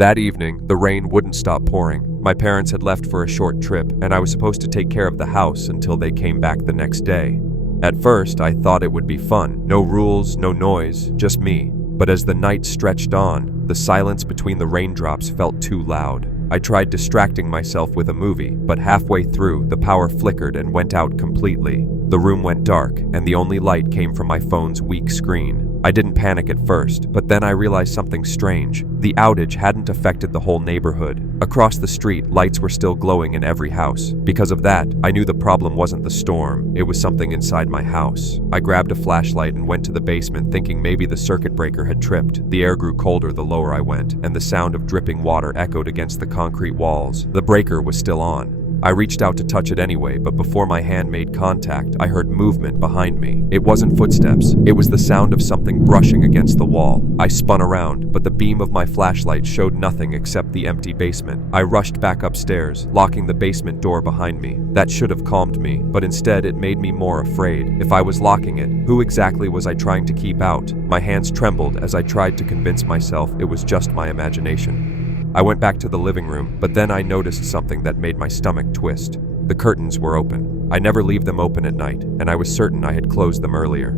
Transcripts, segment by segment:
That evening, the rain wouldn't stop pouring. My parents had left for a short trip, and I was supposed to take care of the house until they came back the next day. At first, I thought it would be fun. No rules, no noise, just me. But as the night stretched on, the silence between the raindrops felt too loud. I tried distracting myself with a movie, but halfway through, the power flickered and went out completely. The room went dark, and the only light came from my phone's weak screen. I didn't panic at first, but then I realized something strange. The outage hadn't affected the whole neighborhood. Across the street, lights were still glowing in every house. Because of that, I knew the problem wasn't the storm, it was something inside my house. I grabbed a flashlight and went to the basement, thinking maybe the circuit breaker had tripped. The air grew colder the lower I went, and the sound of dripping water echoed against the concrete walls. The breaker was still on. I reached out to touch it anyway, but before my hand made contact, I heard movement behind me. It wasn't footsteps, it was the sound of something brushing against the wall. I spun around, but the beam of my flashlight showed nothing except the empty basement. I rushed back upstairs, locking the basement door behind me. That should have calmed me, but instead it made me more afraid. If I was locking it, who exactly was I trying to keep out? My hands trembled as I tried to convince myself it was just my imagination. I went back to the living room, but then I noticed something that made my stomach twist. The curtains were open. I never leave them open at night, and I was certain I had closed them earlier.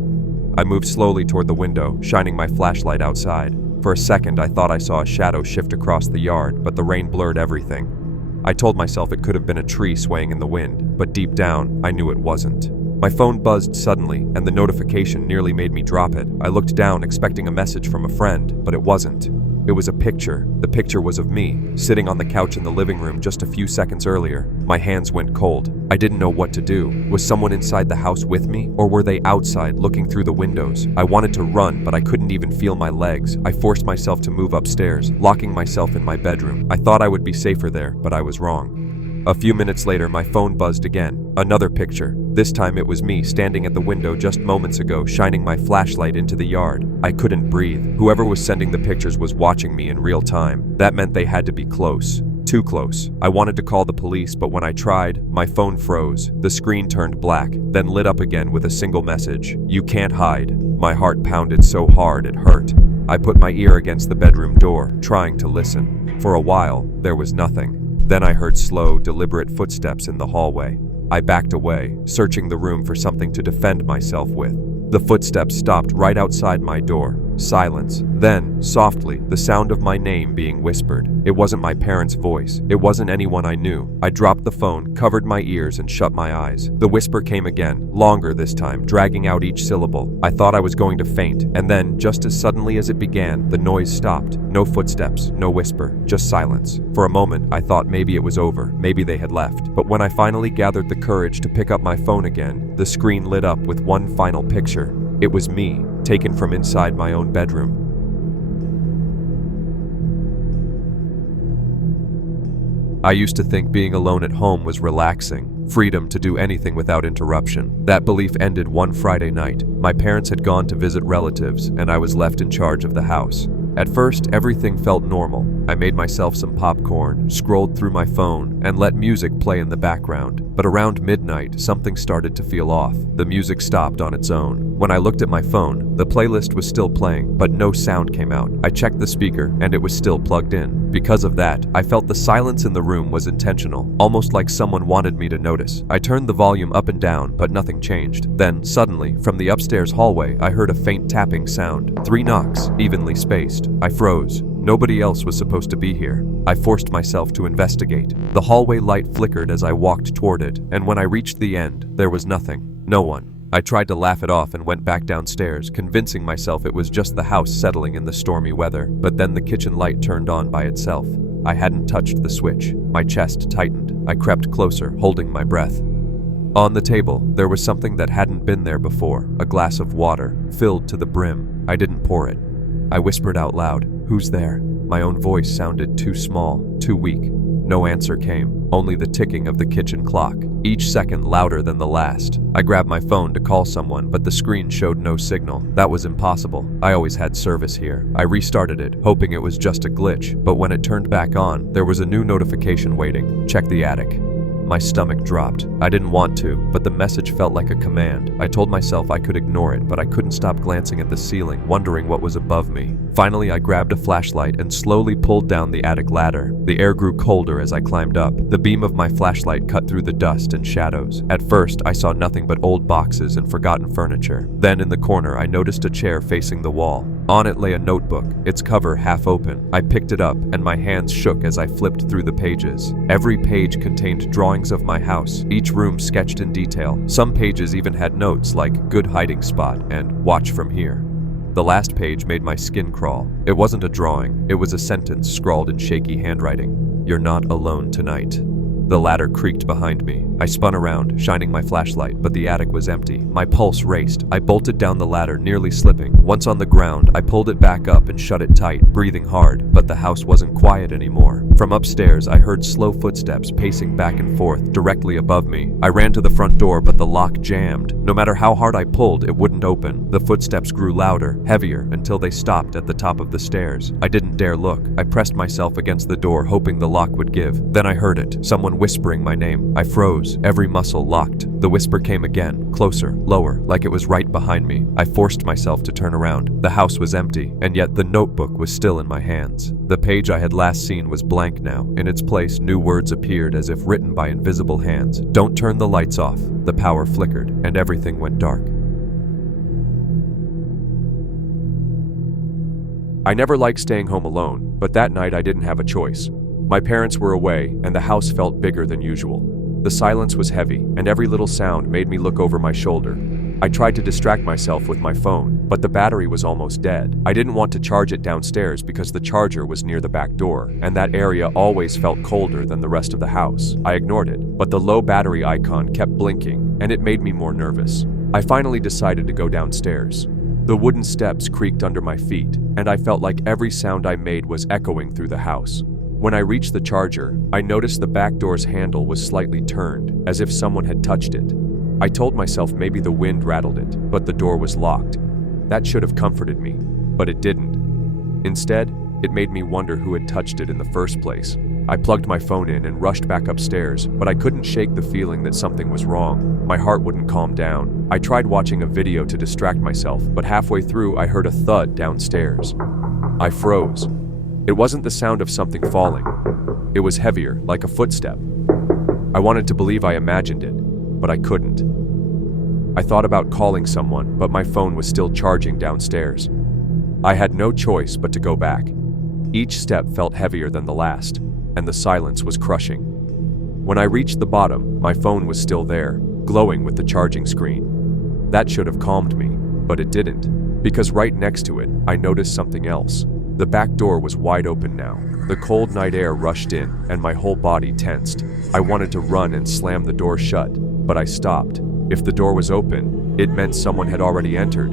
I moved slowly toward the window, shining my flashlight outside. For a second, I thought I saw a shadow shift across the yard, but the rain blurred everything. I told myself it could have been a tree swaying in the wind, but deep down, I knew it wasn't. My phone buzzed suddenly, and the notification nearly made me drop it. I looked down, expecting a message from a friend, but it wasn't. It was a picture. The picture was of me, sitting on the couch in the living room just a few seconds earlier. My hands went cold. I didn't know what to do. Was someone inside the house with me, or were they outside looking through the windows? I wanted to run, but I couldn't even feel my legs. I forced myself to move upstairs, locking myself in my bedroom. I thought I would be safer there, but I was wrong. A few minutes later, my phone buzzed again. Another picture. This time it was me standing at the window just moments ago, shining my flashlight into the yard. I couldn't breathe. Whoever was sending the pictures was watching me in real time. That meant they had to be close. Too close. I wanted to call the police, but when I tried, my phone froze. The screen turned black, then lit up again with a single message. "You can't hide." My heart pounded so hard it hurt. I put my ear against the bedroom door, trying to listen. For a while, there was nothing. Then I heard slow, deliberate footsteps in the hallway. I backed away, searching the room for something to defend myself with. The footsteps stopped right outside my door. Silence. Then, softly, the sound of my name being whispered. It wasn't my parents' voice. It wasn't anyone I knew. I dropped the phone, covered my ears, and shut my eyes. The whisper came again, longer this time, dragging out each syllable. I thought I was going to faint, and then, just as suddenly as it began, the noise stopped. No footsteps, no whisper, just silence. For a moment, I thought maybe it was over, maybe they had left. But when I finally gathered the courage to pick up my phone again, the screen lit up with one final picture. It was me, taken from inside my own bedroom. I used to think being alone at home was relaxing, freedom to do anything without interruption. That belief ended one Friday night. My parents had gone to visit relatives, and I was left in charge of the house. At first, everything felt normal. I made myself some popcorn, scrolled through my phone, and let music play in the background. But around midnight, something started to feel off. The music stopped on its own. When I looked at my phone, the playlist was still playing, but no sound came out. I checked the speaker, and it was still plugged in. Because of that, I felt the silence in the room was intentional, almost like someone wanted me to notice. I turned the volume up and down, but nothing changed. Then, suddenly, from the upstairs hallway, I heard a faint tapping sound. 3 knocks, evenly spaced. I froze. Nobody else was supposed to be here. I forced myself to investigate. The hallway light flickered as I walked toward it, and when I reached the end, there was nothing. No one. I tried to laugh it off and went back downstairs, convincing myself it was just the house settling in the stormy weather. But then the kitchen light turned on by itself. I hadn't touched the switch. My chest tightened. I crept closer, holding my breath. On the table, there was something that hadn't been there before, a glass of water, filled to the brim. I didn't pour it. I whispered out loud, "Who's there?" My own voice sounded too small, too weak. No answer came, only the ticking of the kitchen clock, each second louder than the last. I grabbed my phone to call someone, but the screen showed no signal. That was impossible. I always had service here. I restarted it, hoping it was just a glitch, but when it turned back on, there was a new notification waiting. Check the attic. My stomach dropped. I didn't want to, but the message felt like a command. I told myself I could ignore it, but I couldn't stop glancing at the ceiling, wondering what was above me. Finally, I grabbed a flashlight and slowly pulled down the attic ladder. The air grew colder as I climbed up. The beam of my flashlight cut through the dust and shadows. At first, I saw nothing but old boxes and forgotten furniture. Then, in the corner, I noticed a chair facing the wall. On it lay a notebook, its cover half open. I picked it up, and my hands shook as I flipped through the pages. Every page contained drawings of my house, each room sketched in detail. Some pages even had notes like "good hiding spot" and "watch from here." The last page made my skin crawl. It wasn't a drawing, it was a sentence scrawled in shaky handwriting. "You're not alone tonight." The ladder creaked behind me. I spun around, shining my flashlight, but the attic was empty. My pulse raced. I bolted down the ladder, nearly slipping. Once on the ground, I pulled it back up and shut it tight, breathing hard, but the house wasn't quiet anymore. From upstairs, I heard slow footsteps pacing back and forth directly above me. I ran to the front door, but the lock jammed. No matter how hard I pulled, it wouldn't open. The footsteps grew louder, heavier, until they stopped at the top of the stairs. I didn't dare look. I pressed myself against the door, hoping the lock would give. Then I heard it, someone whispering my name. I froze, every muscle locked. The whisper came again, closer, lower, like it was right behind me. I forced myself to turn around. The house was empty, and yet the notebook was still in my hands. The page I had last seen was blank now. In its place, new words appeared as if written by invisible hands. "Don't turn the lights off." The power flickered, and everything went dark. I never liked staying home alone, but that night I didn't have a choice. My parents were away, and the house felt bigger than usual. The silence was heavy, and every little sound made me look over my shoulder. I tried to distract myself with my phone, but the battery was almost dead. I didn't want to charge it downstairs because the charger was near the back door, and that area always felt colder than the rest of the house. I ignored it, but the low battery icon kept blinking, and it made me more nervous. I finally decided to go downstairs. The wooden steps creaked under my feet, and I felt like every sound I made was echoing through the house. When I reached the charger, I noticed the back door's handle was slightly turned, as if someone had touched it. I told myself maybe the wind rattled it, but the door was locked. That should have comforted me, but it didn't. Instead, it made me wonder who had touched it in the first place. I plugged my phone in and rushed back upstairs, but I couldn't shake the feeling that something was wrong. My heart wouldn't calm down. I tried watching a video to distract myself, but halfway through I heard a thud downstairs. I froze. It wasn't the sound of something falling. It was heavier, like a footstep. I wanted to believe I imagined it, but I couldn't. I thought about calling someone, but my phone was still charging downstairs. I had no choice but to go back. Each step felt heavier than the last, and the silence was crushing. When I reached the bottom, my phone was still there, glowing with the charging screen. That should have calmed me, but it didn't, because right next to it, I noticed something else. The back door was wide open now. The cold night air rushed in, and my whole body tensed. I wanted to run and slam the door shut, but I stopped. If the door was open, it meant someone had already entered.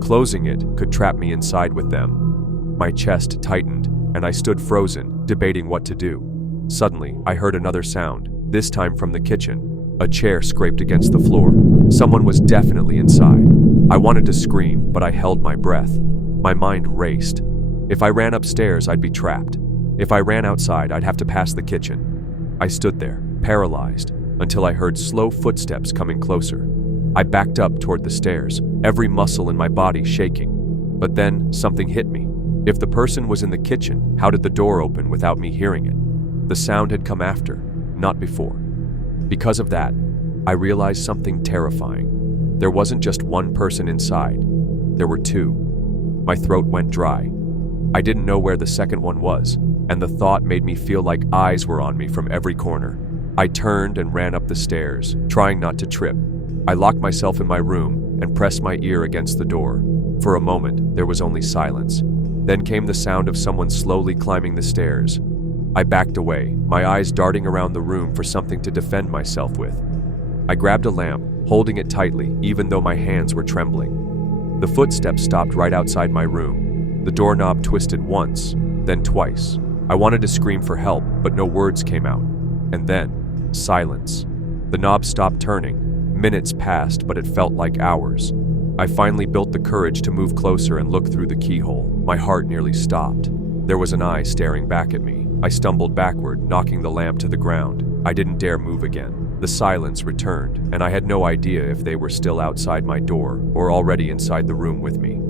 Closing it could trap me inside with them. My chest tightened, and I stood frozen, debating what to do. Suddenly, I heard another sound, this time from the kitchen. A chair scraped against the floor. Someone was definitely inside. I wanted to scream, but I held my breath. My mind raced. If I ran upstairs, I'd be trapped. If I ran outside, I'd have to pass the kitchen. I stood there, paralyzed, until I heard slow footsteps coming closer. I backed up toward the stairs, every muscle in my body shaking. But then, something hit me. If the person was in the kitchen, how did the door open without me hearing it? The sound had come after, not before. Because of that, I realized something terrifying. There wasn't just one person inside. There were two. My throat went dry. I didn't know where the second one was, and the thought made me feel like eyes were on me from every corner. I turned and ran up the stairs, trying not to trip. I locked myself in my room and pressed my ear against the door. For a moment, there was only silence. Then came the sound of someone slowly climbing the stairs. I backed away, my eyes darting around the room for something to defend myself with. I grabbed a lamp, holding it tightly, even though my hands were trembling. The footsteps stopped right outside my room. The doorknob twisted once, then twice. I wanted to scream for help, but no words came out. And then, silence. The knob stopped turning. Minutes passed, but it felt like hours. I finally built the courage to move closer and look through the keyhole. My heart nearly stopped. There was an eye staring back at me. I stumbled backward, knocking the lamp to the ground. I didn't dare move again. The silence returned, and I had no idea if they were still outside my door or already inside the room with me.